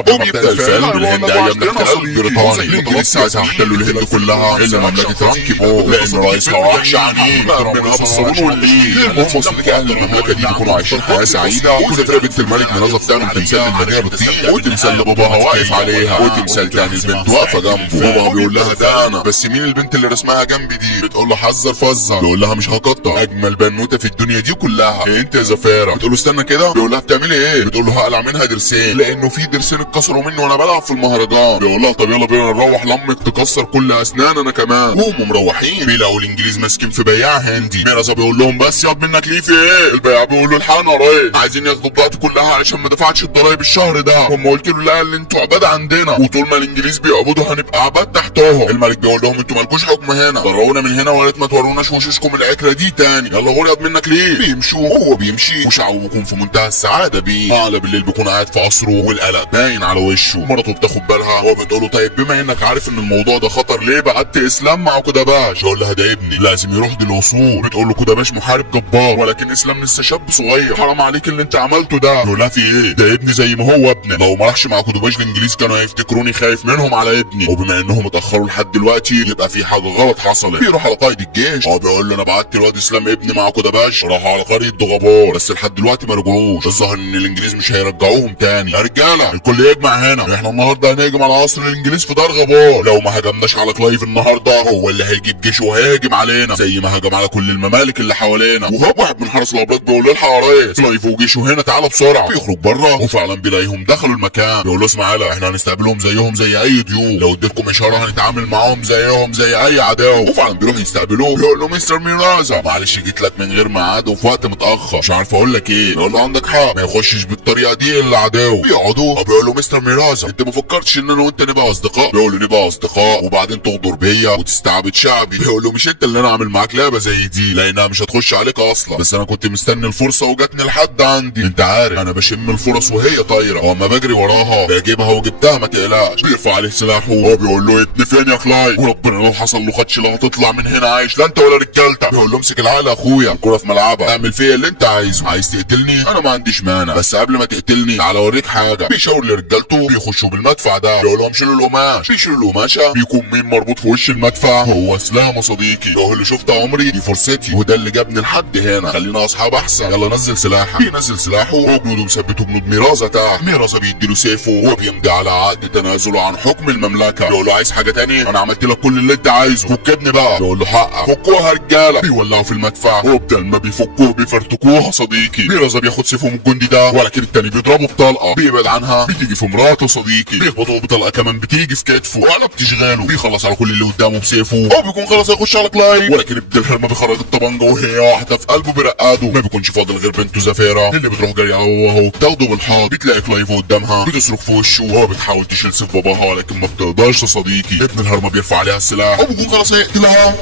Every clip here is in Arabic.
قبل ما ابدا الفيلم الهند ايام الاحتلال البريطاني الانجليز ساعتها احتلوا الهند كلها الا مملكه رانكيبور لان رئيسها وحش عنيف منها بالصابون والليل. المهم وصلت اهل المملكه دي بيكونوا عايشين حياه سعيده وزفره بنت الملك منازه بتعمل تمثال للمدينه بتطير وتمثال لباباها واقف عليها وتمثال تاني البنت واقفه جنبه وباباها بيقول لها ده انا بس مين البنت اللي رسمها جنبي دي؟ بتقول له حذر فزر. بيقول لها مش هقطع اجمل بنوته في الدنيا دي كلها انت يا زفاره. بتقول له استنى كده. بيقول لها بتعملي ايه؟ بتقول له هقلع منها ضرسين لانه في ضرسين اتكسروا مني وانا بلعب في المهرجان. بيقول لها طب يلا بينا نروح لامك تكسر كل اسنان انا كمان. وهم مروحين بيلاقوا الانجليز ماسكين في بياع هندي. ميرزا بيقول لهم بس ياض منك ليه في ايه؟ البياع بيقول له الحقنا يا ريس عايزين ياخدوا بضاعتي كلها علشان ما دفعتش الضرايب الشهر ده. هم قلت له لا اللي انتوا عباد عندنا وطول ما الانجليز بيقبضوا هنبقى عباد تحتهم. الملك بيقول لهم انتوا مالكوش حكم هنا ضرونا من هنا ولات ما توروناش وشوشكم العكره دي تاني. يلا غور ياض منك ليه؟ بيمشوا وهو بيمشي وشعبه بيكون في منتهى السعاده بيه. اعلى بالليل بيكون قاعد في قصره والقلق باين على وشه. مراته بتاخد بالها وبتقول له طيب بما انك عارف ان الموضوع ده خطر ليه بعت اسلام مع كوداباش؟ يقول لها ده ابني لازم يروح للوصول. بتقول له كوداباش محارب جبار ولكن اسلام لسه شاب صغير حرام عليك اللي انت عملته ده. يقول لها في ايه؟ ده ابني زي ما هو ابني لو ما راحش مع كوداباش الانجليز كانوا هيفتكروني خايف منهم على ابني وبما انهم اتاخروا لحد دلوقتي يبقى في حاجه غلط حصلت. بيروح على قائد الجيش بيقول له انا بعت الواد اسلام ابني مع كوداباش راحوا على قريه دغبار بس لحد دلوقتي ما رجعوش. الظاهر ان الانجليز مش هيرجعوهم تاني. يا رجاله الكل يجمع هنا احنا النهارده هنهجم على قصر الانجليز في دار غبار. لو ما هجمناش على كلايف النهارده هو اللي هيجيب جيشه وهيهجم علينا زي ما هجم على كل الممالك اللي حوالينا. وهو واحد من حرس الابراج بيقول له الحق يا ريس كلايف وجيشه هنا تعالى بسرعه. بيخرج بره وفعلا بيلاقيهم دخلوا المكان. بيقول له اسمع يلا احنا هنستقبلهم زيهم زي اي ضيوف لو اديتكم اشاره هنتعامل معاهم زيهم زي اي عدو. وفعلا بيروح يستقبلوه. بيقول له مستر ميرازا معلش جيت لك من غير ميعاد وفي وقت متاخر مش عارف اقول لك ايه. بيقول له عندك حق ما يخشش بالطريقه دي الا عدو. بيقعدوا بيقول له مستر ميرازا انت ما فكرتش ان انا وانت نبقى اصدقاء؟ بيقول له نبقى اصدقاء وبعدين تغدر بيا وتستعبد شعبي. بيقول له مش انت اللي انا عامل معاك لعبه زي دي لانها مش هتخش عليك اصلا بس انا كنت مستني الفرصه وجاتني لحد عندي. انت عارف انا بشم الفرص وهي طايره واما بجري وراها بجيبها وجبتها ما تقلقش. بيرفع عليه سلاحه بيقول له ابني فين يا كلاي وربنا لو حصل له خدش لا هتطلع من هنا عايش لا انت ولا رجالتك. بيقول له امسك العقل يا اخويا الكوره في ملعبك اعمل فيا اللي انت عايزه. عايز تقتلني انا ما عنديش مانع بس قبل ما تقتلني تعالى اوريك حاجه. بيشاور لرجالته بيخشوا بالمدفع ده. بيقول لهم شيلوا القماش. بيشيلوا القماشه بيكون مين مربوط في وش المدفع؟ هو اسلام يا صديقي. بيقول له شفت عمري دي فرصتي وده اللي جابني لحد هنا خلينا اصحاب احسن. يلا نزل سلاحك. بينزل سلاحه وجنوده مثبتوا جنود ميرازا تحت. ميرازا بيديله سيفه وبيمضي على عقد تنازله عن حكم المملكه. بيقول له عايز حاجه تاني؟ انا عملت لك كل اللي انت عايزه فكبني بقى. بيقول له حقك. فكوها رجاله. بيولعوا في المدفع وبدل ما بيفكوه بيفرتكوها صديقي. ميرازا بياخد سيفه من الجندي ده ولكن التاني بيضربه بطلقه. بيبعد عنها بتيجي في مراته صديقي. بيخبطه بطلقه كمان بتيجي في كتفه ولا بتشغله. بيخلص على كل اللي قدامه بسيفه بيكون خلاص هيخش على كلاي ولكن ابن ما بيخرج الطبنجه وهي واحده في قلبه برقاده. ما بيكونش فاضل غير بنته زفيره اللي بتروح جري وهو بتاخده بالحاض. بتلاقي كلايف قدامها بتصرخ في وشه وهو بتحاول تشيل سيف باباها ولكن ما بتقدرش يا صديقي. ابن الهرمه بيرفع عليها السلاح وبيكون خلاص هيقتلها.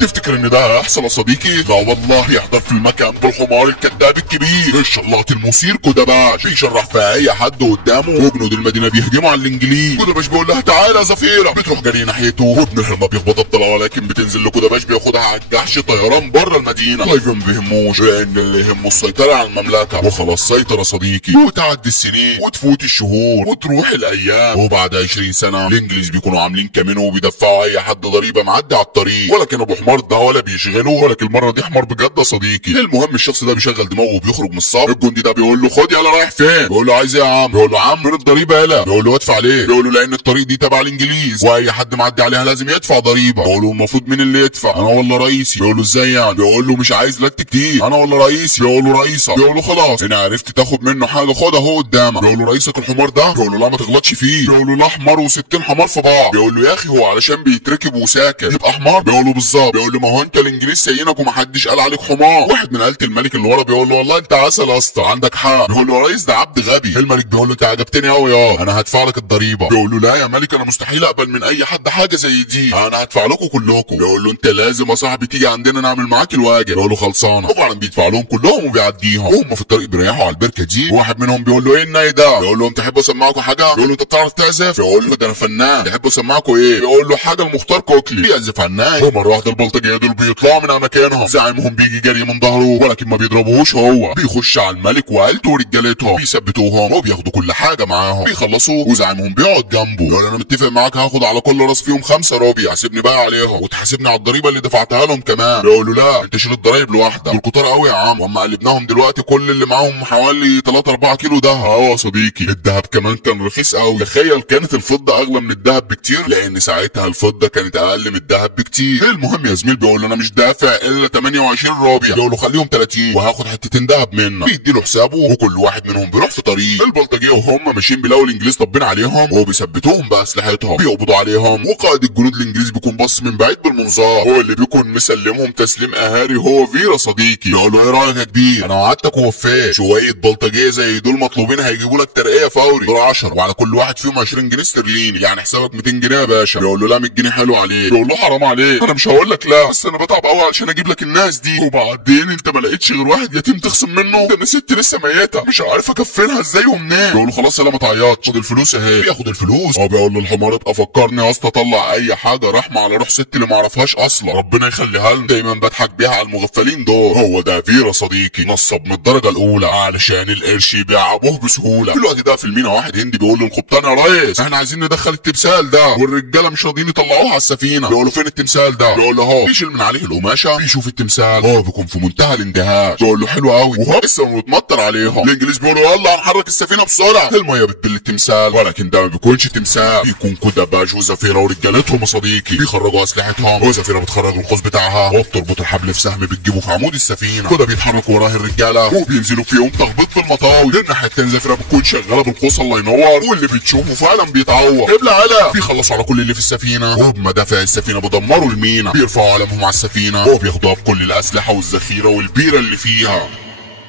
تفتكر ان ده هيحصل يا صديقي؟ لا والله يحضر في المكان بالحمار الكذاب الكبير الشغلات المثير كوداباش. بيشرح في اي حد قدامه وجنود المدينه بيهجموا على الانجليز. كوداباش بيقول لها تعالى يا زفيره. بتروح جري ناحيته وابن الهرمه بيخبطها بطلقه ولكن بتنزل لكوداباش بياخدها على الجحش طيران بره المدينه. كلايف ما بيهموش لان اللي يهمه السيطره على المملكه وخلاص سيطر يا صديقي. وتعدي السنين وتفوت الشهور وتروح الايام وبعد 20 سنه الانجليز بيكونوا عاملين كامينو وبيدفعوا اي حد ضريبه معدي على الطريق ولكن ابو حمار ده ولا بيشغله ولكن المره دي حمار بجد يا صديقي. المهم الشخص ده بيشغل دماغه وبيخرج من الصف. الجندي ده بيقول له خد يلا رايح فين؟ بيقول له عايز ايه يا عم؟ بيقول له عم من الضريبه يلا. بيقول له ادفع ليه؟ بيقول له لان الطريق دي تبع الانجليز واي حد معدي عليها لازم يدفع ضريبه. بيقول له المفروض مين اللي يدفع؟ انا ولا رئيسي؟ بيقول له ازاي يعني؟ بيقول له مش عايز لك كتير انا ولا رئيسي؟ بيقول له رئيسك. بيقول له خلاص انا عرفت تاخد منه حاجه خدها اهو قدامك. بيقول له رئيسك الحمار ده؟ بيقول له لا ما تغلطش فيه. بيقول له لا حمار و60 حمار في بعض. بيقول له يا اخي هو علشان بيتركب وساكن يبقى حمار؟ بيقول له بالظبط. بيقول له ما هو انت الانجليز سايقينك ومحدش قال عليك حمار. واحد من آلة الملك اللي ورا بيقول له والله انت عسل يا اسطى عندك حق. بيقول له يا ريس ده عبد غبي. الملك بيقول له انت عجبتني قوي انا هدفع لك الضريبه. بيقول له لا يا ملك انا مستحيل اقبل من اي حد حاجه زي دي انا هدفع لكم كلكم. بيقول له انت لازم يا صاحبي تيجي عندنا نعمل معاك الواجب. بيقول له خلصانه. وفعلا بيدفع لهم كلهم وبيعديهم. وهم في الطريق بيريحوا على البركه دي. واحد منهم بيقول له ايه الناي ده؟ بيقول له انت تحب اسمعكم حاجه؟ بيقول له انت بتعرف تعزف؟ بيقول له ده انا فنان. تحب اسمعكم ايه؟ بيقول له حاجه المختار كوكلي. بيعزف على الناي ومره واحده البلطجيه دول بيطلعوا من اماكنهم، زعيمهم بيجي جري من ظهره ولكن ما بيضربوهوش، هو بيخش على الملك وعيلته ورجالتهم، بيثبتوهم وبياخدوا كل حاجه معاهم، بيخلصوا وزعيمهم بيقعد جنبه يقول انا متفق معاك هاخد على كل راس فيهم 5 ربع، سيبني بقى عليهم وتحاسبني على الضريبه اللي دفعتها لهم كمان. يقول له لا انت شيل الضرايب لوحدك، دول كتار قوي يا عم، واما قلبناهم دلوقتي كل اللي معاهم حوالي 3-4 كيلو دهب. يا صديقي الدهب كمان كان رخيص قوي، تخيل كانت الفضه اغلى من الدهب بكتير، لان ساعتها الفضه كانت اقل من الدهب بكتير. المهم يا زميل بيقول له انا مش دافع الا 28 ربع، بيقول له خليهم 30 وهاخد حتتين دهب منك، بيدي له حسابه وكل واحد منهم بيروح في طريق. البلطجيه وهم ماشيين بيلاقوا الانجليز طابين عليهم وبيثبتوهم باسلحتهم، بيقبضوا عليهم، وقائد الجنود الانجليز بيكون باص من بعيد بالمنظار، هو اللي بيكون مسلمهم تسليم قهاري، هو فيرا صديقي. يقول له ايه رايك يا كبير، انا وعدتك ووفيت، شويه بلطجيه زي دول مطلوبين هيجيبوا لك ترقيه فوري، دول 10 وعلى كل واحد فيهم 20 جنيه استرليني، يعني حسابك 200 جنيه يا باشا. بيقول له لا 100 جنيه حلو عليك، بيقول له حرام عليك، انا مش هقول لك لا، بس انا بتعب قوي علشان اجيب لك الناس دي، وبعدين انت ما لقيتش غير واحد يتيم تخصم منه، ده انا ست لسه ميته مش عارف اكفنها ازاي ومنين. بيقول له خلاص يلا ما تعيطش، خد الفلوس اهي، بياخد الفلوس. هو بيقول له الحمار ابقى فكرني يا اسطى طلع اي حاجه رحمه على روح ست اللي ما اعرفهاش اصلا، ربنا يخليها لنا، دايما بضحك بيها على المغفلين دول. هو ده فيرا صديقي نصب من الدرجه الاولى علشان القرش يبيع ابوه بسهوله. في الوقت ده في المينا واحد هندي بيقول للقبطان يا ريس احنا عايزين ندخل التمثال ده والرجاله مش راضيين يطلعوه على السفينه. بيقول له فين التمثال ده؟ بيقول له اهو، بيشيل من عليه القماشه، بيشوف التمثال، هو بيكون في منتهى الاندهاش، بيقول له حلو قوي، وهو لسه متمطر عليهم. الانجليز بيقولوا يلا هنحرك السفينه بسرعه، الميه بتبل التمثال، ولكن ده ما بيكونش تمثال، بيكون كدباش وزفيره ورجالتهم يا صديقي، بيخرجوا اسلحتهم، وزفيره بتخرج القوس بتاعها وبتربط الحبل في سهم بتجيبه في عمود السفينه، كده بيتحركوا وراه الرجاله وبينزلوا فيهم تخبيط في المطاوي، الناحيه التانيه زفيره بتكون شغاله بالقوس الله ينور، واللي بتشوفه فعلا بيتعور. ابلع على بيخلصوا على كل اللي في السفينه، وبمدافع السفينه بيدمروا المينا، بيرفعوا علمهم على السفينه وبياخدوها بكل الاسلحه والذخيره والبيره اللي فيها.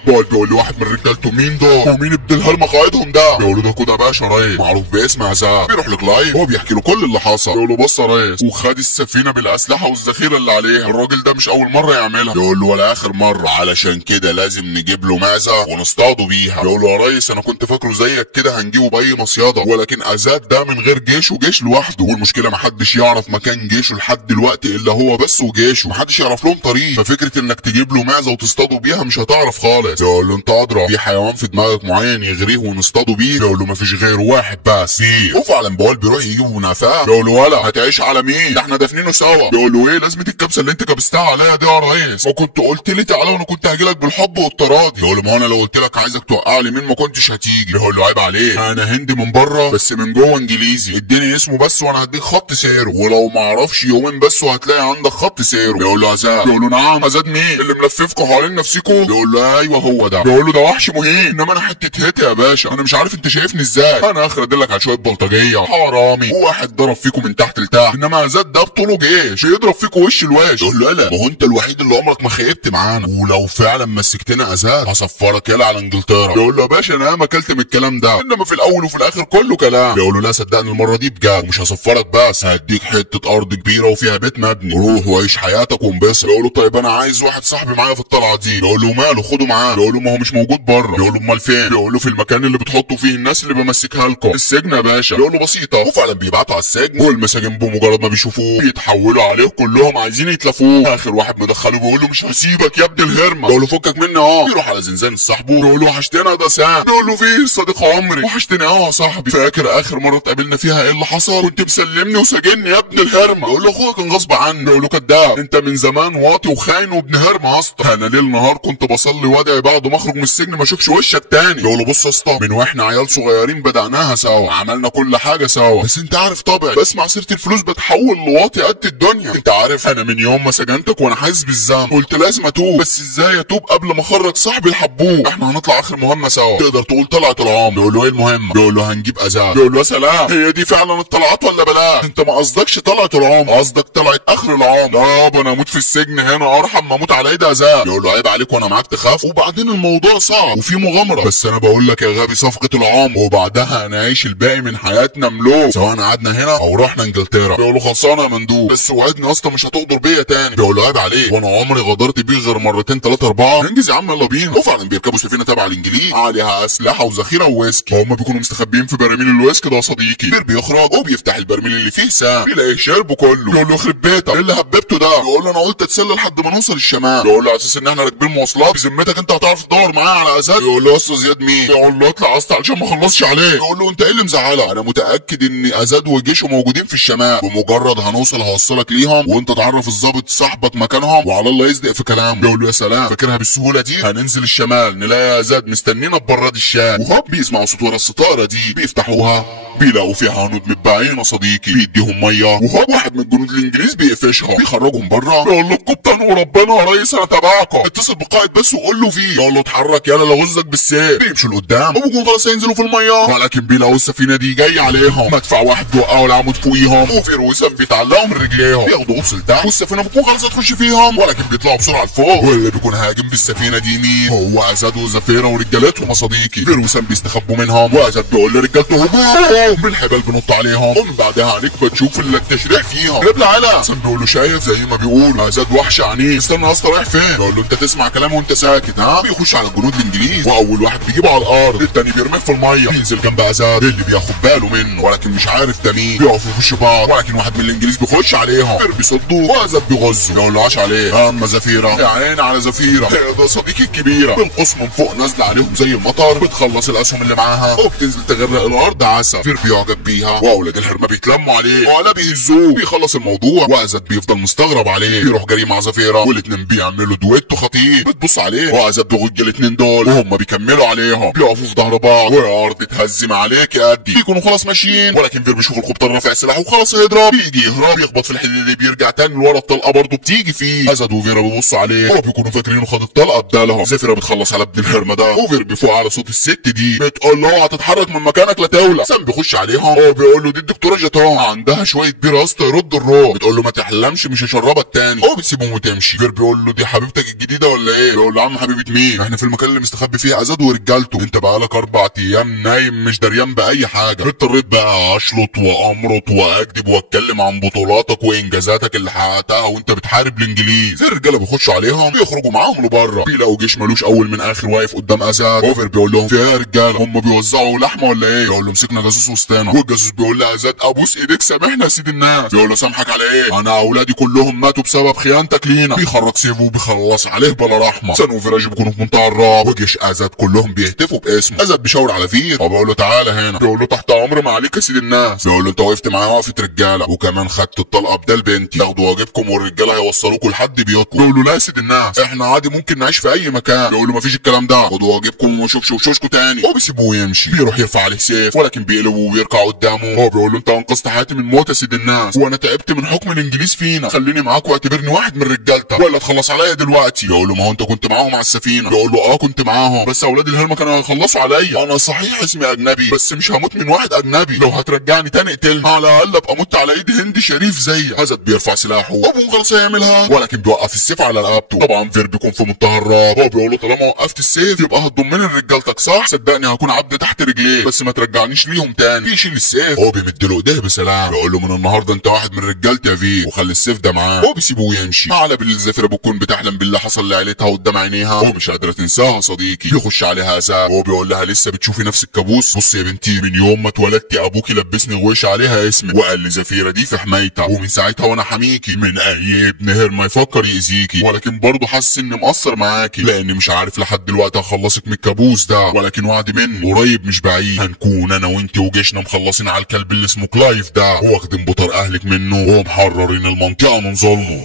بيقول لي واحد من رجالته مين ده ومين ابن الهلمه قائدهم ده؟ بيقول له ده كده باشا ريس معروف باسم عذاب. بيروح لكلايف وهو بيحكي له كل اللي حصل، بيقول له بص يا ريس وخد السفينه بالاسلحه والذخيره اللي عليها، الراجل ده مش اول مره يعملها، بيقول له ولا اخر مره، علشان كده لازم نجيب له معزه ونصطاده بيها. بيقول له يا ريس انا كنت فاكره زيك كده هنجيبه باي مصيده، ولكن عذاب ده من غير جيش وجيش لوحده، والمشكله محدش يعرف مكان جيشه لحد دلوقتي الا هو بس وجيشه، محدش يعرف لهم طريق، ففكره انك تجيب له معزه وتصطاده بيها مش هتعرف خالص. بيقول له انت في حيوان في دماغك معين يغريه ونصطاده بيه؟ بيقول له مفيش غير واحد بس فيه، وفعلا بوال بيروح يجيبه منافاه. بيقول له ولا هتعيش على مين؟ ده احنا دافنينه سوا. بيقول له ايه لازمه الكبسه اللي انت كبستها عليا دي يا ريس؟ ما كنت قلت لي تعالى وانا كنت هاجي لك بالحب والتراضي. بيقول له ما انا لو قلت لك عايزك توقع لي مين ما كنتش هتيجي. بيقول له عيب عليك، انا هندي من بره بس من جوه انجليزي، اديني اسمه بس وانا هديك خط سيره، ولو ما اعرفش يومين بس وهتلاقي عندك خط سيره. بيقول له عزاد. بيقول له نعم عزاد مين؟ اللي ملففكوا حوالين نفسكوا؟ بيقول له ايوه هو ده. بيقول له ده وحش مهين، انما انا حته هتي يا باشا، انا مش عارف انت شايفني ازاي، انا اخر ادلك على شويه بلطجيه حرامي وواحد ضرب فيكم من تحت لتحت، انما عزاد ده بطوله جيش بيضرب فيكم وش الوش. يقول له لا ما هو انت الوحيد اللي عمرك ما خيبت معانا، ولو فعلا مسكتنا عزاد هصفرك يلا على انجلترا. يقول له يا باشا انا ما اكلت من الكلام ده، انما في الاول وفي الاخر كله كلام. يقول له لا صدقني المره دي بجد، ومش هصفرك بس هديك حته ارض كبيره وفيها بيت مبني، روح وعيش حياتك وانبسط. يقول له طيب انا عايز واحد صاحبي معايا في الطلعه دي. يقول له ماله خده معاه. يقول له ما هو مش موجود بره. يقول له امال فين؟ بيقول له في المكان اللي بتحطوا فيه الناس اللي بمسكها لكم، السجن يا باشا. بيقول له بسيطه، وفعلا بيبعتوا على السجن، والمساجين بمجرد ما بيشوفوه بيتحولوا عليه كلهم عايزين يتلفوه. اخر واحد مدخله بيقول له مش هسيبك يا ابن الهرمه. بيقول له فكك مني بيروح على زنزانه صاحبه، بيقول له وحشتنا ده سام. بيقول له في صديق عمري وحشتني يا صاحبي، فاكر اخر مره اتقابلنا فيها ايه اللي حصل؟ كنت مسلمني وسجني يا ابن الهرمه. بيقول له اخويا كان غصب عني. بيقول له كداب، انت من زمان واطي وخاين وابن هرمه يا اسطى، انا ليل نهار كنت بصلي وادعي بعد ما اخرج من السجن ما اشوفش وشك تاني. بيقول له بص يا اسطى من واحنا عيال صغيرين بدأناها سوا، عملنا كل حاجه سوا، بس انت عارف طبعا بسمع سيره الفلوس بتحول لواطي قد الدنيا. انت عارف انا من يوم ما سجنتك وانا حاسس بالذنب، قلت لازم اتوب، بس ازاي اتوب قبل ما اخرج صاحبي الحبوب؟ احنا هنطلع اخر مهمه سوا، تقدر تقول طلعت العمر. بيقول له ايه المهمه؟ بيقول له هنجيب ازاز. بيقول له يا سلام، هي دي فعلا الطلعات ولا بلاش؟ انت ما قصدكش طلعت العمر، قصدك طلعت اخر العمر. يابا انا اموت في السجن هنا ارحم ما اموت على ايد ازاز. بيقول له عيب عليك وانا معاك تخاف، وبعد وبعدين الموضوع صعب وفي مغامره، بس انا بقول لك يا غبي صفقه العمر، وبعدها هنعيش الباقي من حياتنا ملوك سواء قعدنا هنا او رحنا انجلترا. بيقول له خلصانه يا مندوب، بس وعدني اصلا مش هتغدر بيا تاني. بيقول له عيب عليك، وانا عمري غدرت بيه غير مرتين 3 4. انجز يا عم يلا بينا. وفعلا بيركبوا سفينه تبع الانجليز عليها اسلحه وذخيره وويسكي، هم بيكونوا مستخبيين في براميل الويسكي ده يا صديقي. بير بيخرج وبيفتح البرميل اللي فيه سام، بيلاقيه شربه كله. بيقول له يخرب بيتك ايه اللي هببته ده؟ بيقول له انا قلت اتسلى لحد ما نوصل الشمال. بيقول له على اساس ان احنا راكبين مواصلات، بذمتك انت هتعرف تدور معايا على ازاد؟ بيقول له يا اسطى زياد مين؟ بيقول له اطلع اصلا علشان ما اخلصش عليه. بيقول له انت ايه اللي مزعلك؟ انا متاكد ان ازاد وجيشه موجودين في الشمال، بمجرد هنوصل هوصلك ليهم وانت تعرف الظابط صاحبك مكانهم وعلى الله يصدق في كلامه. بيقول له يا سلام فاكرها بالسهوله دي؟ هننزل الشمال نلاقي ازاد مستنينا ببراد الشام، وهوب بيسمعوا صوت ورا الستاره دي، بيفتحوها بيلاقوا فيها هنود متباعين يا صديقي، بيديهم ميه، وهو واحد من الجنود الانجليز بيقفشها بيخرجهم بره. بيقول له القبطان وربنا يا ريس انا تبعكم، اتصل بالقائد بس وقول له فيه. يقول له اتحرك يلا لغزك بالسيف. بيمشوا لقدام وبيكونوا خلاص هينزلوا في الميه، ولكن بيلاقوا السفينه دي جايه عليهم، مدفع واحد بيوقعوا العمود فوقيهم، وفير وسام بيتعلقوا من رجليهم، بياخدوا غطس لتحت والسفينه بتكون خلاص هتخش فيهم، ولكن بيطلعوا بسرعه لفوق. واللي بيكون هاجم بالسفينه دي مين؟ هو ازاد وزفيره ورجالتهم يا صديقي. فير وسام بيستخبوا منهم، وازاد بيقول لرجالته هجوم بالحبال بنط عليهم، ومن بعدها هنكبه تشوف التشريح فيهم. ابلع على سام بيقول له شايف زي ما بيقول ازاد وحش عنيف، استنى يا اسطى رايح فين؟ بيقول له انت تسمع كلامه وانت ساكت ها؟ بيخش على الجنود الانجليز، واول واحد بيجيبه على الارض التاني بيرميه في الميه، بينزل جنب ازاد اللي بياخد باله منه ولكن مش عارف ده مين، بيقفوا في وش بعض، ولكن واحد من الانجليز بيخش عليهم، فير بيصدوه وازاد بيغزه. يقول له عاش عليه اما زفيره يا عيني على زفيره، ده صديقي الكبيره. بالقص من فوق نازله عليهم زي المطر، بتخلص الاسهم اللي معاها وبتنزل تغرق الارض عسل. فير بيعجب بيها واولاد الحرمه بيتلموا عليه ولا بيهزوه، بيخلص الموضوع وازاد بيفضل مستغرب عليه، بيروح جري مع زفيره والاتنين بيعملوا دويتو خطير، بتبص عليه وازاد بيغج الاتنين دول وهم بيكملوا عليهم، بيقفوا في ظهر بعض والارض تهزم عليك يا قدي. بيكونوا خلاص ماشيين، ولكن فير بيشوف القبطان رافع سلاحه وخلاص هيضرب، بيجي يهرب يخبط في الحديد اللي بيرجع تاني لورا، الطلقه برضه بتيجي فيه. ازاد وفيرا بيبصوا عليه وبيكونوا فاكرينه خد الطلقه بدالهم. زفيره بتخلص على ابن الحرمه ده، وفير بيفوق على صوت الست دي بتقول له هتتحرك من مكانك لا تولع. سام بيخش عليهم وبيقول له دي الدكتوره جاتون عندها شويه بيره يا اسطى يرد الروح. بتقول له ما تحلمش مش هشربك تاني، وبتسيبهم وتمشي. فير بيقول له دي حبيبتك الجديده ولا ايه؟ بيقول له يا عم حبيبه مين؟ احنا في المكان اللي مستخبي فيه ازاد ورجالته، انت بقالك 4 ايام نايم مش دريان باي حاجه. اضطريت بقى اشلط وامرط واكذب واتكلم عن بطولاتك وانجازاتك اللي حققتها وانت بتحارب الانجليز. الرجاله بيخشوا عليهم بيخرجوا معاهم لبره، بيلاقوا جيش ملوش اول من اخر واقف قدام ازاد. اوفر بيقول لهم في ايه يا رجاله؟ هم بيوزعوا لحمه ولا ايه؟ بيقول له مسكنا جاسوس وسطنا، والجاسوس بيقول لازاد ابوس ايديك سامحنا يا سيد الناس. بيقول له سامحك على ايه؟ انا اولادي كلهم ماتوا بسبب خيانتك لينا. بيخرج سيفه وبيخلص عليه بلا رحمه. سان وفيراج بيكونوا في منتهى الرعب، وجيش ازاد كلهم بيهتفوا باسمه. ازاد بيشاور على فير وبيقول له تعالى هنا. بيقول له تحت امر ما عليك يا سيد الناس. بيقول له انت وقفت معايا وقفه رجاله وكمان خدت الطلقه بدل بنتي، تاخدوا واجبكم والرجاله هيوصلوكوا لحد بيوتكم. بيقول له لا يا سيد الناس احنا عادي ممكن نعيش في اي مكان. بيقول له مفيش الكلام ده، خدوا واجبكم وشوفش وشوشكوا تاني، وبيسيبوه يمشي. بيروح يرفع عليه سيف ولكن بيقلبه وبيركع قدامه. هو بيقول له انت انقذت حياتي من موت يا سيد الناس، وانا تعبت من حكم الانجليز فينا، خليني معاك واعتبرني واحد من رجالتك ولا تخلص عليا دلوقتي. بيقول له ما هو انت كنت معاهم على السفينه. بيقول له اه كنت معاهم، بس اولاد الهرمه كانوا هيخلصوا عليا. انا صحيح اسمي اجنبي بس مش هموت من واحد اجنبي، لو هترجعني تاني اقتلني على الاقل ابقى مت على ايد هندي شريف زيك. ازاد بيرفع سلاحه ابو خلاص هيعملها ولكن بيوقف السيف على رقبته. طبعا فير بيكون في منتهى الرعب، هو بيقول له طالما وقفت السيف يبقى هتضمني لرجالتك صح؟ صدقني هكون عبد تحت رجليك بس ما ترجعنيش ليهم تاني. بيشيل السيف هو بيمد له ايديه بسلام، بيقول له من النهارده انت واحد من رجالتي يا فير وخلي السيف ده معاه. هو بيسيبه ويمشي. على بالليل زفيره بتكون بتحلم باللي حصل لعيلتها قدام عينيها ومش قادره تنساها صديقي. بيخش عليها ازاد وهو بيقول لها لسه بتشوفي نفس الكابوس؟ بص يا بنتي من يوم ما اتولدتي ابوكي لبسني غويش عليها اسمك وقال لي زفيره دي في حمايتها، ومن ساعتها وانا حميكي من اي ابن هرمه يفكر يأذيكي، ولكن برضه حاسس اني مقصر معاكي لاني مش عارف لحد دلوقتي هخلصك من الكابوس ده، ولكن وعد مني قريب مش بعيد هنكون انا وانت وجيشنا مخلصين على الكلب اللي اسمه كلايف ده واخدين بطر اهلك منه ومحررين المنطقه من ظلمه.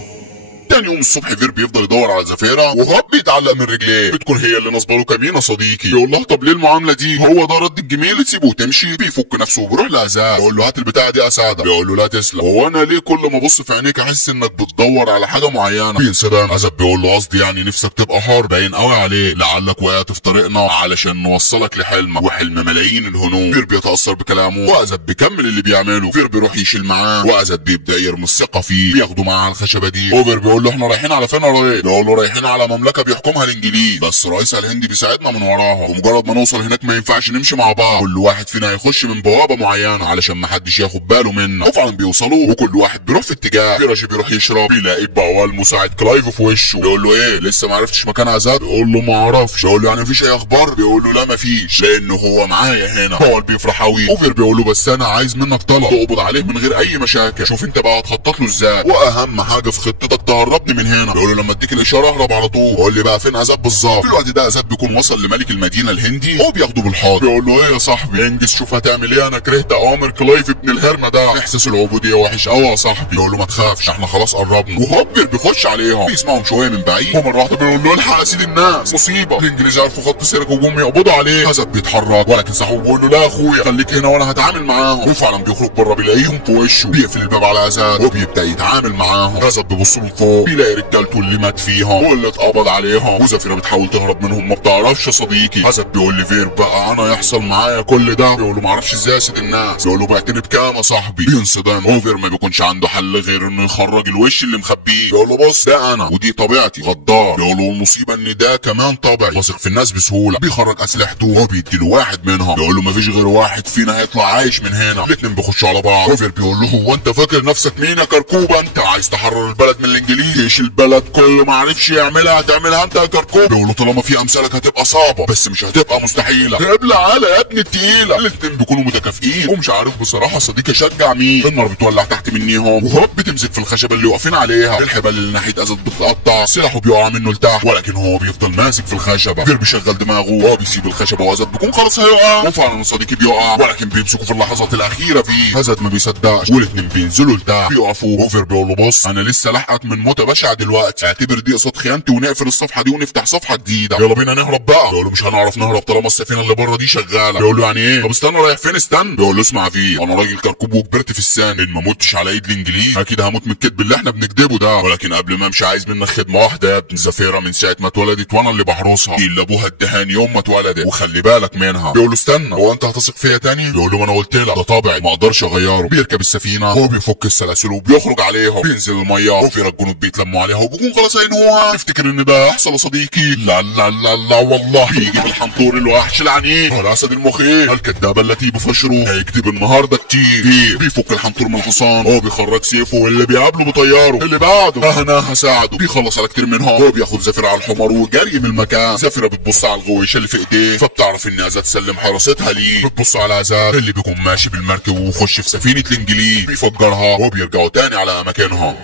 تاني يوم الصبح فير بيفضل يدور على زفيره وهوب بيتعلق من رجليه، بتكون هي اللي نصبه له كمينه صديقي. يقول لها طب ليه المعامله دي؟ هو ده رد الجميل تسيبه وتمشي؟ بيفك نفسه وبيروح لازاد يقول له هات البتاعه دي اساعدك. بيقول له لا تسلم، هو انا ليه كل ما ابص في عينيك احس انك بتدور على حاجه معينه؟ بينسدم ازاد بيقول له قصدي يعني نفسك تبقى حر، باين قوي عليه لعلك وقعت في طريقنا علشان نوصلك لحلمك وحلم ملايين الهنود. فير بيتاثر بكلامه وازاد بيكمل اللي بيعمله. فير بيروح يشيل معاه وازاد بيبدا يرمي الثقه فيه، بياخده معاه على الخشبه دي. اوفر بيقول له له احنا رايحين على فين يا ريس؟ بيقول له رايحين على مملكه بيحكمها الانجليز، بس رئيسها الهندي بيساعدنا من وراها، ومجرد ما نوصل هناك ما ينفعش نمشي مع بعض، كل واحد فينا هيخش من بوابه معينه علشان ما حدش ياخد باله منا. وفعلا بيوصلوا وكل واحد بيروح في اتجاه. بيراجي بيروح يشرب، بيلاقي بوال مساعد كلايف في وشه. بيقول له ايه لسه ما عرفتش مكان عزاد؟ بيقول له ما اعرفش. بيقول له يعني مفيش اي اخبار؟ بيقول له لا مفيش، لانه هو معايا هنا. بوال بيفرح قوي. اوفر بيقول له بس انا عايز منك طلب تقبض عليه من غير اي مشاكل، شوف انت بقى هتخطط له ازاي، واهم حاجه في خطتك تهربني من هنا. بيقول له لما اديك الاشاره اهرب على طول. قول لي بقى فين عزاد بالظبط. في الوقت ده عزاد بيكون وصل لملك المدينه الهندي، هو بياخده بالحاضر. بيقول له ايه يا صاحبي انجز شوف هتعمل ايه، انا كرهت اوامر كلايف ابن الهرمه ده، احساس العبوديه وحش قوي يا صاحبي. بيقول له ما تخافش احنا خلاص قربنا. وهوبر بيخش عليهم، بيسمعهم شويه من بعيد، ومره واحده بيقول له الحق يا سيد الناس مصيبه، الانجليز عرفوا خط سيرك وجم يقبضوا عليه. عزاد بيتحرك ولكن صاحبه بيقول له لا يا اخويا خليك هنا وانا هتعامل معاهم. وفعلا بيخرج بره بيلاقيهم في وشه، بيقفل الباب على عزاد وبيبدا يتعامل معاهم. عزاد بيبص من فوق بيلاقي رجالته اللي مات فيهم واللي اتقبض عليهم، وزفيره بتحاول تهرب منهم. ما بتعرفش يا صديقي. عزاد بيقول لفير بقى انا يحصل معايا كل ده؟ بيقول له ما اعرفش ازاي يا سيد الناس. بيقول له بعتني بكام يا صاحبي؟ بينصدم. اوفر ما بيكونش عنده حل غير انه يخرج الوش اللي مخبيه. بيقول له بص ده انا ودي طبيعتي غدار. بيقول له المصيبه ان ده كمان طبعي، واثق في الناس بسهوله. بيخرج اسلحته وبيدي له واحد منهم. بيقول له مفيش غير واحد فينا هيطلع عايش من هنا. الاثنين بيخشوا على بعض. اوفر بيقول له هو انت فاكر نفسك مين يا كركوب؟ انت عايز تحرر البلد من الانجليز؟ جيش البلد كله ما عرفش يعملها هتعملها انت يا كركوب. بيقول له طالما في امثالك هتبقى صعبه بس مش هتبقى مستحيله. ابلع على يا ابن التقيله. الاثنين بيكونوا متكافئين ومش عارف بصراحه صديقي اشجع مين. النار بتولع تحت منيهم وهوب بتمسك في الخشبه اللي واقفين عليها. الحبال اللي ناحيه ازد بتتقطع، سلاحه بيقع منه لتحت ولكن هو بيفضل ماسك في الخشبه. غير بيشغل دماغه وهو بيسيب الخشبه وازد بيكون خلاص هيقع. وفعلا صديقي بيقع ولكن بيمسكوا في اللحظات الاخيره فيه. ازد ما بيصدقش والاثنين بينزلوا لتحت بيقفوا. اوفر بيقول له بص انا لسه لاحقك من موته بشعه دلوقتي، اعتبر دي قصاد خيانتي ونقفل الصفحه دي ونفتح صفحه جديده. يلا بينا نهرب بقى. بيقول له مش هنعرف نهرب طالما السفينه اللي بره دي شغاله. بيقول له يعني ايه؟ طب استنى رايح فين؟ استنى. بيقول له اسمع فيه انا راجل كركوب وكبرت في السن، ان ما متش على ايد الانجليز اكيد هموت من الكذب اللي احنا بنكذبه ده، ولكن قبل ما امشي عايز منك خدمه واحده يا ابن زفيره، من ساعه ما اتولدت وانا اللي بحرسها الا ابوها ادهاني يوم ما اتولدت وخلي بالك منها. بيقول له استنى هو انت هتثق فيا تاني؟ بيقول له ما انا قلت لك ده طبعي ما اقدرش اغيره. بيركب السفينه هو بيفك السلاسل وبيخرج عليهم، بينزل الميه وفي الجنود بيتلموا عليها وبيكون خلاص هينهوها. تفتكر ان ده هيحصل يا صديقي؟ لا لا لا لا والله. يجيب الحنطور الوحش العنيف والاسد المخيف الكدابه التي بفشره هيكتب النهارده كتير. بيفك الحنطور من الحصان هو بيخرج سيفه واللي بيقابله بطياره. اللي بعده انا هساعده. بيخلص على كتير منهم. هو بياخد زفيره على الحمار وجري من المكان. زفيره بتبص على الغويشه اللي في ايديه فبتعرف ان ازاد سلم حراستها ليه. بتبص على ازاد اللي بيكون ماشي بالمركب ويخش في سفينه الانجليز بيفجرها وبيرجعوا تاني على اماكنهم.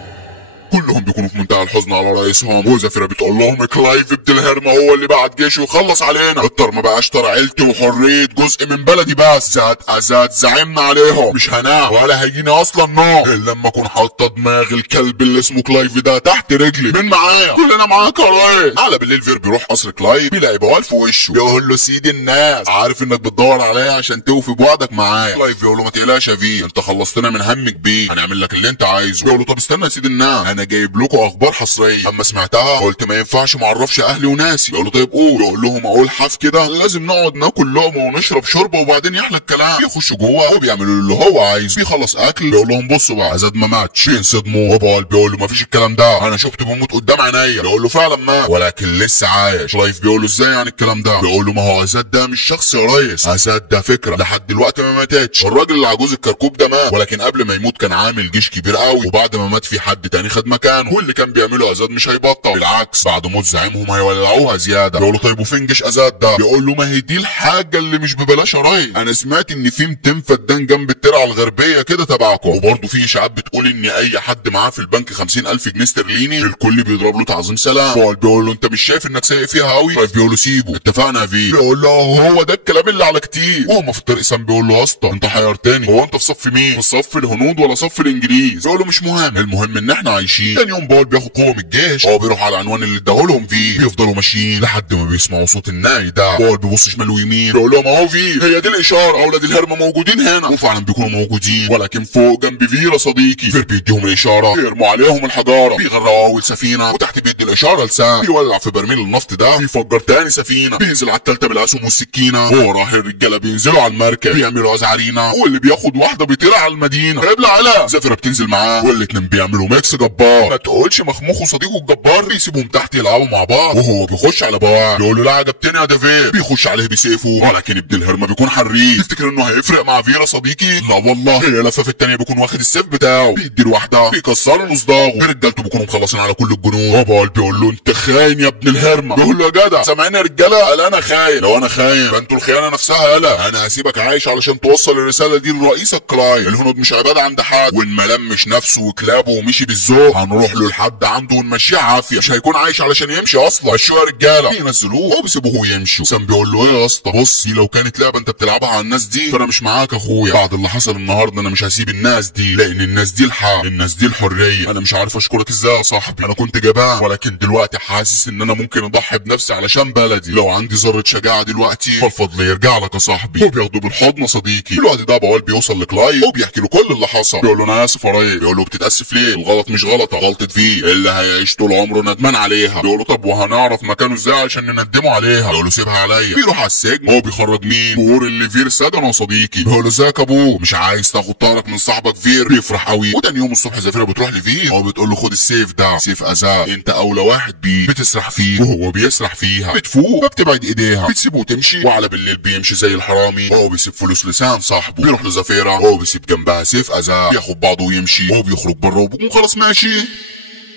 كلهم بيكونوا في منتهى الحزن على رئيسهم، وزفيره بتقول لهم كلايف ابن الهرمه هو اللي بعت جيشه وخلص علينا. الطر ما بقاش ترى عيلتي وحريه جزء من بلدي بس. زاد زعمنا عليهم مش هنام ولا هيجيني اصلا نوم الا لما اكون حاطه دماغ الكلب اللي اسمه كلايف ده تحت رجلي. من معايا؟ كلنا معاك يا ريس. على بالليل فير بيروح قصر كلايف بيلاقي بوال في وشه بيقول له سيد الناس عارف انك بتدور عليا عشان توفي بوعدك معايا. كلايف بيقول له ما تقلقش يا في انت خلصتنا من هم كبير هنعمل لك اللي انت عايزه. بيقول له طب استنى يا سيد الناس انا جايب لكم اخبار حصريه. اما سمعتها قلت ما ينفعش ما اعرفش اهلي وناسي. يقول له طيب قول. يقول لهم اقول حاف كده لازم نقعد ناكل لقمه ونشرب شوربه وبعدين يحلى الكلام. بيخشوا جوه وبيعملوا اللي هو عايزه. بيخلص اكل بيقول لهم بصوا بقى ازاد ما ماتش. بينصدموا وبوال بيقول له ما فيش الكلام ده انا شفته بيموت قدام عينيا. بيقول له فعلا مات ولكن لسه عايش. كلايف بيقول له ازاي يعني الكلام ده؟ بيقول له ما هو ازاد ده مش شخص يا ريس، ازاد ده فكره لحد دلوقتي ما ماتتش. الراجل العجوز الكركوب ده مات ولكن قبل ما يموت كان عامل جيش كبير قوي وبعد ما مات في حد تاني خد مكانه واللي كان بيعمله ازاد مش هيبطل بالعكس بعد موت زعيمهم هيولعوها زياده. بيقول له طيب وفين جيش ازاد ده؟ بيقول له ما هي دي الحاجه اللي مش ببلاش يا ريس، انا سمعت ان في 200 فدان جنب الترعه الغربيه كده تبعكم وبرضه في اشاعات بتقول ان اي حد معاه في البنك 50,000 جنيه استرليني الكل بيضرب له تعظيم سلام. بيقول له انت مش شايف انك سايق فيها قوي؟ بيقول له سيبه اتفقنا يا في. بيقول له هو ده الكلام اللي على كتير. وهم في الطريق سام بيقول له يا اسطى انت حيرتني، هو انت في صف مين؟ في صف الهنود ولا صف الانجليز؟ بيقول له مش مهم المهم ان احنا عايشين. تاني يوم بول بياخد قوه من الجيش هو بيروح على العنوان اللي اداهولهم فيه. بيفضلوا ماشيين لحد ما بيسمعوا صوت الناي ده. بول بيبص شمال ويمين بيقول لهم اهو في هي دي الاشاره اولاد الهرمه موجودين هنا. وفعلا بيكونوا موجودين ولكن فوق جنب فير يا صديقي. فير بيديهم الاشاره بيرموا عليهم الحجاره بيغرقوا اول سفينه وتحت بيدي الاشاره لسام بيولع في برميل النفط ده بيفجر تاني سفينه بينزل على التالتة بالاسهم والسكينه. وراه الرجاله بينزلوا على المركب بيعملوا ازعرينه واللي بياخد واحده بيطير على المدينه. ابلع على زفره بتنزل معاه والاتنين بيعملوا ميكس جبار. الجبار. ما تقولش مخموخ وصديقه الجبار بيسيبهم تحت يلعبوا مع بعض، وهو بيخش على بواب بيقول له لا عجبتني يا دافير، بيخش عليه بسيفه، ولكن ابن الهرمه بيكون حريف. تفتكر انه هيفرق مع فيرا صديقي؟ لا والله، هي لفه في الثانيه بيكون واخد السيف بتاعه بيدي الواحده بيكسر له صداغه. رجالته بيكونوا مخلصين على كل الجنود. بابا بيقول له انت خاين يا ابن الهرمه. بيقول له يا جدع سامعين يا رجاله؟ قال انا خاين. لو انا خاين فانتوا الخيانه نفسها. يالا انا هسيبك عايش علشان توصل الرساله دي لرئيسك كلاي. الهنود مش عباده عند حد، وان ما لمش نفسه وكلابه ومشي بالذوق هنروح له لحد عنده ونمشيه عافيه. مش هيكون عايش علشان يمشي اصلا. مشوه يا رجاله. بينزلوه وبيسيبوه ويمشوا. سام بيقول له ايه يا اسطى؟ بص دي لو كانت لعبه انت بتلعبها على الناس دي فانا مش معاك يا اخويا. بعد اللي حصل النهارده انا مش هسيب الناس دي، لان الناس دي الحق، الناس دي الحريه. انا مش عارف اشكرك ازاي يا صاحبي. انا كنت جبان ولكن دلوقتي حاسس ان انا ممكن اضحي بنفسي علشان بلدي. لو عندي ذره شجاعه دلوقتي فالفضل يرجع لك يا صاحبي. وبياخده بالحضن يا صديقي. الوقت ده بوال بيوصل لكلاي وبيحكي له كل اللي حصل. بيقول له انا اسف يا ريس. بيقول له بتتاسف ليه؟ الغلط مش غلطه، غلطه فيه اللي هيعيش طول عمره ندمان عليها. بيقول له طب وهنعرف مكانه ازاي عشان نندمه عليها؟ بيقول له سيبها عليا. بيروح على السجن. هو بيخرج مين؟ بور اللي فير سجنه يا صديقي. بيقول له ازيك يا ابوه؟ مش عايز تاخد طارك من صاحبك فير؟ بيفرح قوي. وتاني يوم الصبح زفيره بتروح لفير وبتقول له خد السيف ده، سيف اذاه، انت اولى واحد بيه. بتسرح فيه وهو بيسرح فيها. بتفوق فبتبعد ايديها بتسيبه وتمشي. وعلى بالليل بيمشي زي الحرامي وهو بيسيب فلوس لسان صاحبه. بيروح لزفيره وهو بيسيب جنبها سيف اذاه. بياخد بعضه ويمشي وهو بيخرج بره وبيكون خلاص ماشي،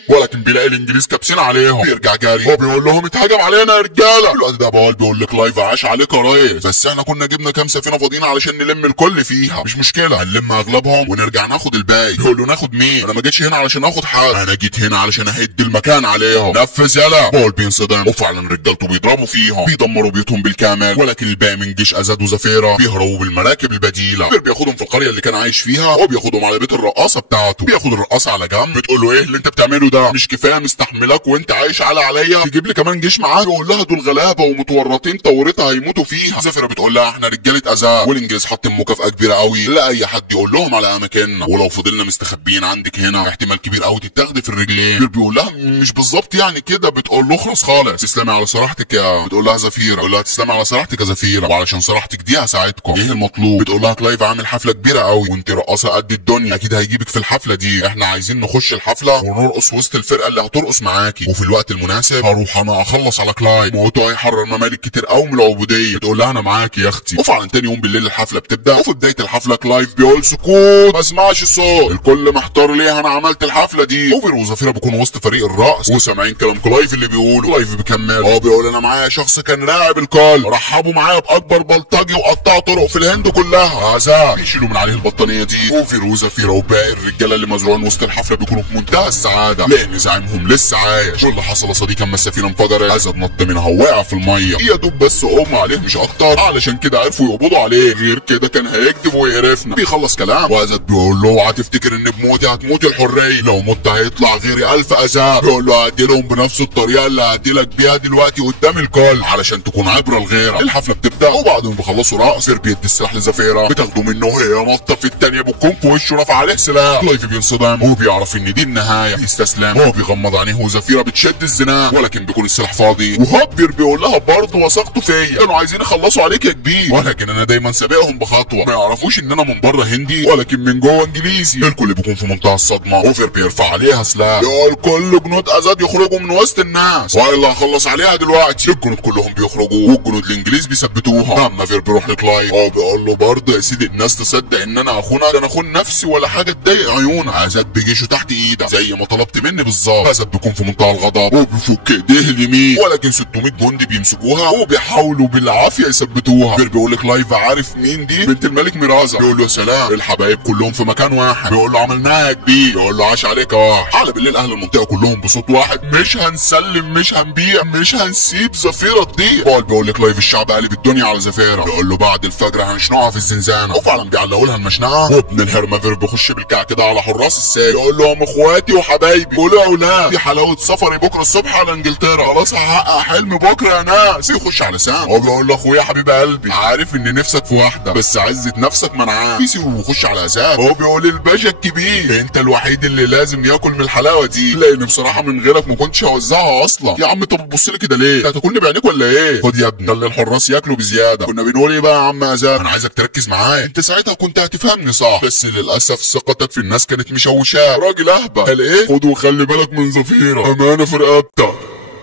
ولكن بيلاقي الانجليز كابسين عليهم. بيرجع جاري هو بيقول لهم اتهجم علينا يا رجاله. الوقت ده بوال بيقول لك لايف عاش عليك يا ريس، بس احنا كنا جبنا كام سفينه فاضيين علشان نلم الكل فيها. مش مشكله هنلم اغلبهم ونرجع ناخد الباقي. بيقول له ناخد مين؟ انا ما جيتش هنا علشان اخد حد، انا جيت هنا علشان اهد المكان عليهم. نفذ يلا. بوال بينصدم وفعلا رجالته بيضربوا فيهم بيدمروا بيوتهم بالكامل، ولكن الباقي من جيش ازاد وزفيره بيهربوا بالمراكب البديله. بياخدهم في القريه اللي كان عايش فيها وبياخدهم على بيت الرقاصه بتاعته. بياخد الرقاصه على جنب بتقول له ايه اللي انت بتعمله ده؟ مش كفايه مستحملك وانت عايش عليا تجيب لي كمان جيش معاه؟ يقول لها دول غلابه ومتورطين طورتها هيموتوا فيها. زفيره بتقول لها احنا رجاله ازاء والانجليز حاطين مكافاه كبيره قوي لاي حد يقول لهم على اماكننا، ولو فضلنا مستخبيين عندك هنا احتمال كبير قوي تتاخدي في الرجلين. بيقول لها مش بالظبط يعني كده. بتقول له اخلص خالص، تسلمي على صراحتك يا، بتقول لها زفيره. بتقول لها تسلمي على صراحتك يا زفيره، وعلشان صراحتك دي هساعدكم. ايه المطلوب؟ بتقول لها كلايف عامل حفله كبيره قوي وانت رقاصه قد الدنيا، اكيد هيجيبك في الحفله دي. احنا عايزين نخش الحفله ونرقص وسط الفرقه اللي هترقص معاكي، وفي الوقت المناسب هروح انا اخلص على كلايف موته هيحرر ممالك كتير قوي من العبوديه. بتقول لها انا معاكي يا اختي. وفعلا تاني يوم بالليل الحفله بتبدا، وفي بدايه الحفله كلايف بيقول سكوت ما اسمعش الصوت. الكل محتار ليه انا عملت الحفله دي. اوفر وزفيره بيكونوا وسط فريق الرقص وسامعين كلام كلايف اللي بيقوله. كلايف بيكمل بيقول انا معايا شخص كان راعب الكل، رحبوا معايا باكبر بلطجي وقطعوا طرق في الهند كلها عذاب. بيشيلوا من عليه البطانيه دي. اوفر وزفيره وباقي الرجاله اللي مزروعين وسط الحفله بيكونوا في منتهى السعاده لان زعيمهم لسه عايش. واللي حصل يا صديقي اما السفينه انفجرت ازد نط منها ووقع في الميه. يا دوب بس اغمى عليه مش اكتر، علشان كده عرفوا يقبضوا عليه، غير كده كان هيكذب ويقرفنا. بيخلص كلام وازد بيقول له اوعى تفتكر ان بموتي هتموت الحريه، لو مت هيطلع غيري 1000 اذى. بيقول له هقتلهم بنفس الطريقه اللي هقتلك بيها دلوقتي قدام الكل علشان تكون عبره لغيرك. الحفله بتبدا وبعد ما بيخلصوا رقص سير بيدي السلاح لزفيره، بتاخده منه وهي نطه في الثانيه بتكون في وشه رافع عليه سلاح. كلايف بينصدم وبيعرف ان دي النهايه، بيستسلم. هو بيغمض عينيه وزفيره بتشد الزناق ولكن بيكون السلاح فاضي. وهبر بيقول لها برضه وثقتوا فيا، كانوا عايزين يخلصوا عليك يا كبير ولكن انا دايما سابقهم بخطوه. ما يعرفوش ان انا من بره هندي ولكن من جوه انجليزي. الكل بيكون في منتهى الصدمه. اوفر بيرفع عليها سلاح يقول كل جنود ازاد يخرجوا من وسط الناس والا هخلص عليها دلوقتي. الجنود كلهم بيخرجوا والجنود الانجليز بيثبتوها. اما فير بيروح لكلايف بيقول له برضه يا سيدي الناس تصدق ان انا اخونا، ده انا اخون نفسي ولا حاجه تضايق عيونك. ازاد بجيشه تحت ايدك زي ما طلبت مني بالظبط. ازاد بيكون في منتهى الغضب وبيفك ايديه اليمين ولكن 600 جندي بيمسكوها وبيحاولوا بالعافيه يثبتوها. فير بيقول لك لايف عارف مين دي؟ بنت الملك ميرازا. بيقول له يا سلام الحبايب كلهم في مكان واحد. بيقول له عملناها يا كبير. بيقول له عاش عليك يا واحد. على بالليل اهل المنطقه كلهم بصوت واحد مش هنسلم مش هنبيع مش هنسيب زفيره تضيع. بيقول لك لايف الشعب قلب الدنيا على زفيره. بيقول له بعد الفجر هنشنقها في الزنزانه، وفعلا بيعلقوا لها المشنقه. وابن الهرمه فير بيخش بالكعك كده على حراس الساق يقول لهم اخواتي وحبايبي قولوا يا اولاد دي حلاوه سفري بكره الصبح على انجلترا، خلاص هحقق حلم بكره يا ناس. بيخش على سام وبيقول له اخويا حبيب قلبي عارف ان نفسك في واحده بس عزه نفسك منعاه. بيسيبه ويخش على اسام وهو بيقول الباشا الكبير انت الوحيد اللي لازم ياكل من الحلاوه دي لان بصراحه من غيرك ما كنتش هوزعها اصلا. يا عم طب بتبص لي كده ليه؟ انت هتاكلني بعينيك ولا ايه؟ خد يا ابني خلي الحراس ياكلوا بزياده. كنا بنقول ايه بقى يا عم ازاد؟ انا عايزك تركز معايا، انت ساعتها كنت هتفهمني صح بس للاسف ثقتك في الناس كانت مشوشاه. راجل اهبل قال ايه؟ خد خلي بالك من زفيرة، امانة في رقبتك.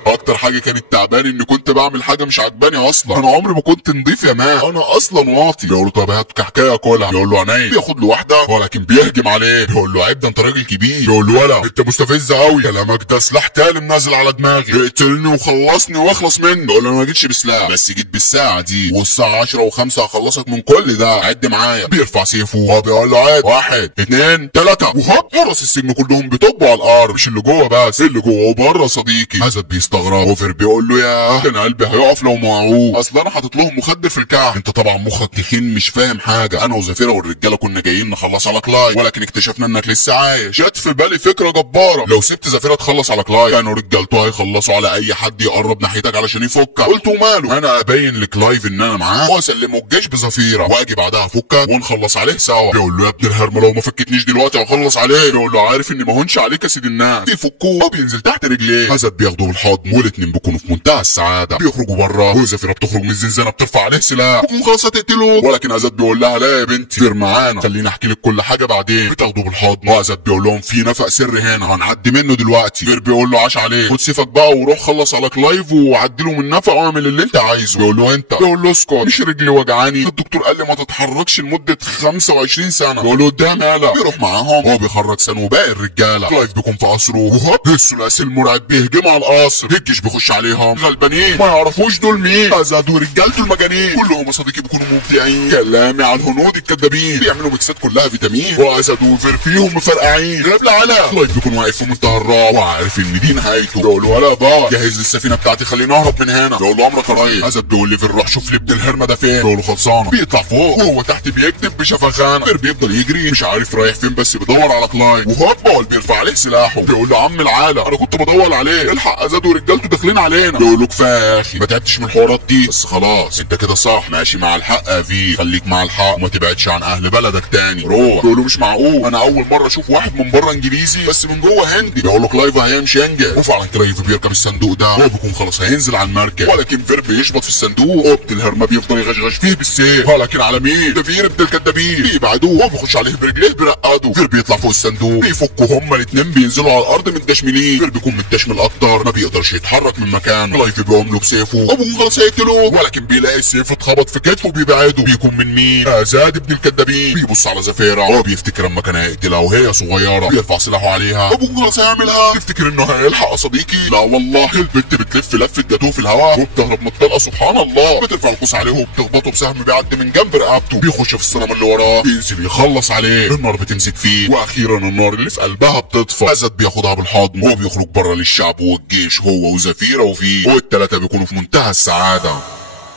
اكتر حاجه كانت تعباني اني كنت بعمل حاجه مش عجباني اصلا، انا عمري ما كنت نضيف يا مان، انا اصلا واطي. بيقول له طب هات حكايه كلها، بيقول له عينيا. بياخد له واحده ولكن بيهجم عليه، بيقول له عيب ده انت راجل كبير. بيقول له ولا انت مستفز قوي، كلامك ده سلاح تالي منزل على دماغي، اقتلني وخلصني واخلص منه. بيقول له انا ما جيتش بسلاح، بس جيت بالساعه دي، والساعه 10 و5 هخلصك من كل ده، عد معايا. بيرفع سيفه وبيقول له عد 1 2 3 وهوب، حرس السجن كلهم بيطبوا على الارض، مش اللي جوه بس، اللي جوه وبره. صديقي حسد بيستغرب، وفر بيقول له يا كان قلبي هيقف لو معوه، اصل انا حاطط لهم مخدر في الكعب. انت طبعا مخك تخين مش فاهم حاجه، انا وزفيره والرجاله كنا جايين نخلص على كلاي، ولكن اكتشفنا انك لسه عايش. جت في بالي فكره جباره، لو سبت زفيره تخلص على كلاي كانوا رجالته هيخلصوا على اي حد يقرب ناحيتك علشان يفكك. قلت وماله، انا ابين لكلايف ان انا معاه واسلمه الجيش بزفيره، واجي بعدها افكك ونخلص عليه سوا. بيقول له يا ابن الهرم لو ما فكتنيش دلوقتي هخلص عليه. بيقول له عارف اني ما هونش عليك يا سيد الناس. بيفكوه وبينزل تحت رجليه، حسد بياخده بالحضن، والاتنين بيكونوا في منتهى السعاده. بيخرجوا بره وزفيره بتخرج من الزنزانه بترفع عليه سلاح، بتكون خلاص هتقتله، ولكن ازاد بيقول لها لا يا بنتي فير معانا، خليني احكي لك كل حاجه بعدين. بتاخده بالحضن، وازاد بيقول لهم في نفق سر هنا هنعدي منه دلوقتي. فير بيقول له عاش عليك، خد سيفك بقى وروح خلص على كلايف وعدي له من النفق واعمل اللي انت عايزه. بيقول له انت، بيقول له اسكت مش رجلي وجعاني، الدكتور قال لي ما تتحركش لمده 25 سنه. بيقول له قدام يالا. بيروح معاهم وهو بيخرج سن وباقي الرجاله. كلايف بيكون في قصره، وهوب الثلاثي المرعب بيهجموا على القصر، الجيش بيخش عليهم غلبانين ما يعرفوش دول مين، ازاد ورجالته المجانين كلهم يا صديقي بيكونوا مبدعين. كلامي على الهنود الكدابين، بيعملوا ميكسات كلها فيتامين، وازاد وفير فيهم مفرقعين. غير العلا كلايف بيكون واقف في منتهى الرعب وعارف ان دي نهايته. بيقول له ولا بقى جهز السفينه بتاعتي خليني اهرب من هنا. بيقول له امرك يا ريس. ازاد بيقول لي فير روح شوف لي ابن الهرمه ده فين. بيقول له خلصانه. بيطلع فوق وهو تحت بيكتب بشفخانه. فير بيفضل يجري مش عارف رايح فين، بس بيدور على كلايف، وهوب بول بيرفع عليه سلاحه. بيقول له عم العاله انا كنت بدور عليه، الحق ازاد ورجالته داخلين علينا. بيقول له كفايه يا اخي ما تعبتش من الحوارات دي، بس خلاص انت كده صح ماشي مع الحق يا في، خليك مع الحق وما تبعدش عن اهل بلدك تاني روح. بيقول له مش معقول انا اول مره اشوف واحد من بره انجليزي بس من جوه هندي. بيقول له كلايف هيمشي ينجح، وفعلا كلايف بيركب الصندوق ده وهو بيكون خلاص هينزل على المركب، ولكن فير بيشبط في الصندوق، وقت الهرمه بيفضل يغشغش فيه بالسيف، ولكن على مين؟ ده فير ابن الكدابين. بيبعدوه وهو بيخش عليه برجليه بيرقدوا. فير بيطلع فوق الصندوق بيفكوا هما الاثنين بينزلوا على الارض متدشملين. فير بيكون متدشمل اكتر ما بيقدرش يتحرك من مكانه. كلايف بيقوم له بسيفه ابوه خلاص هيقتلوه، ولكن بيلاقي السيف اتخبط في كتفه بيبعده. بيكون من مين؟ ازاد ابن الكدابين. بيبص على زفيره وهو بيفتكر اما كان هيقتلها وهي صغيره، بيرفع سلاحه عليها ابوه خلاص هيعملها. تفتكر انه هيلحق يا صديقي؟ لا والله البنت بتلف لفه جاتوه في الهواء وبتهرب من الطلقه سبحان الله، بترفع القوس عليه وبتخبطه بسهم بيعدي من جنب رقبته، بيخش في الصنم اللي وراه بينزل يخلص عليه. النار بتمسك فيه واخيرا النار اللي في قلبها بتطفى. ازاد بياخدها بالحضن وهو بيخرج بره للشعب والجيش هو وزفيره وفيه، والثلاثه بيكونوا في منتهى السعاده.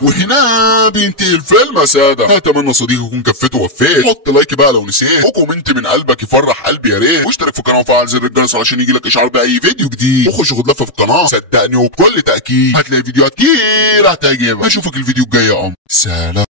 وهنا بينتهي الفيلم يا ساده. اتمنى صديقي يكون كفيته ووفيت. حط لايك بقى لو نسيت، وكومنت من قلبك يفرح قلبي يا ريت، واشترك في القناه وفعل زر الجرس علشان يجيلك اشعار باي فيديو جديد، وخش خد لفه في القناه صدقني وبكل تاكيد هتلاقي فيديوهات كتير هتعجبك. اشوفك الفيديو الجاي يا سلام.